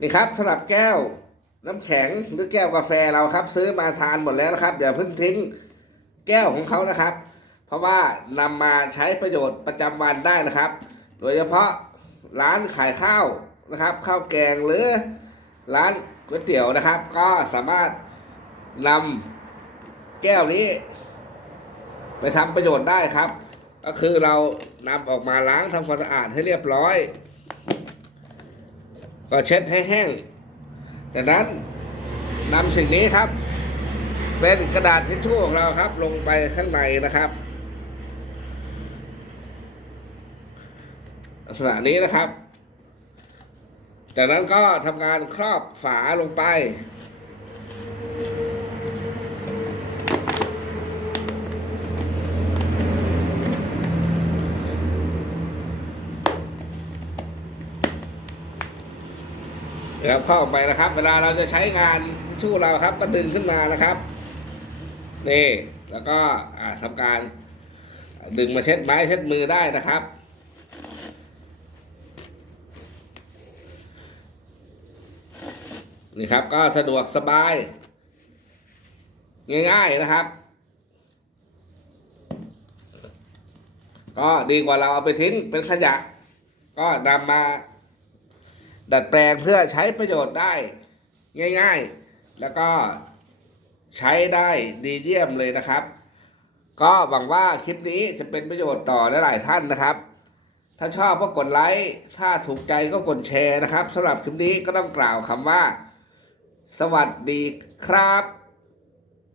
นี่ครับสำหรับแก้วน้ำแข็งหรือแก้วกาแฟเราครับ ซื้อมาทานหมดแล้วนะครับอย่าเพิ่งทิ้งแก้วของเขานะครับ เพราะว่านำมาใช้ประโยชน์ประจำวันได้นะครับ โดยเฉพาะร้านขายข้าวนะครับข้าวแกงหรือร้านก๋วยเตี๋ยวนะครับ ก็สามารถนำแก้วนี้ ไปทำประโยชน์ได้ครับ ก็คือเรานำออกมาล้างทำความสะอาดให้เรียบร้อย ก็เช็ดให้แห้งจากนั้นนำสิ่งนี้ครับ เป็นกระดาษทิชชู่ของเราครับ ลงไปข้างในนะครับลักษณะนี้นะครับ จากนั้นก็ทำการครอบฝาลงไป นะครับเข้าไปนะครับ เวลาเราจะใช้งานชู่เราครับก็ดึงขึ้นมานะครับนี่แล้วก็อ่าทำการดึงมาเช็ดไม้เช็ดมือได้นะครับ นี่ครับก็สะดวกสบาย ง่ายๆนะครับ ก็ดีกว่าเราเอาไปทิ้งเป็นขยะ ก็นำมา ดัดแปลงเพื่อใช้ประโยชน์ได้ง่าย ๆ แล้วก็ใช้ได้ดีเยี่ยมเลยนะครับ ก็หวังว่าคลิปนี้จะเป็นประโยชน์ต่อหลายๆท่านนะครับ ถ้าชอบก็กดไลค์ ถ้าถูกใจก็กดแชร์นะครับสำหรับคลิปนี้ก็ต้องกล่าวคำว่า สวัสดีครับ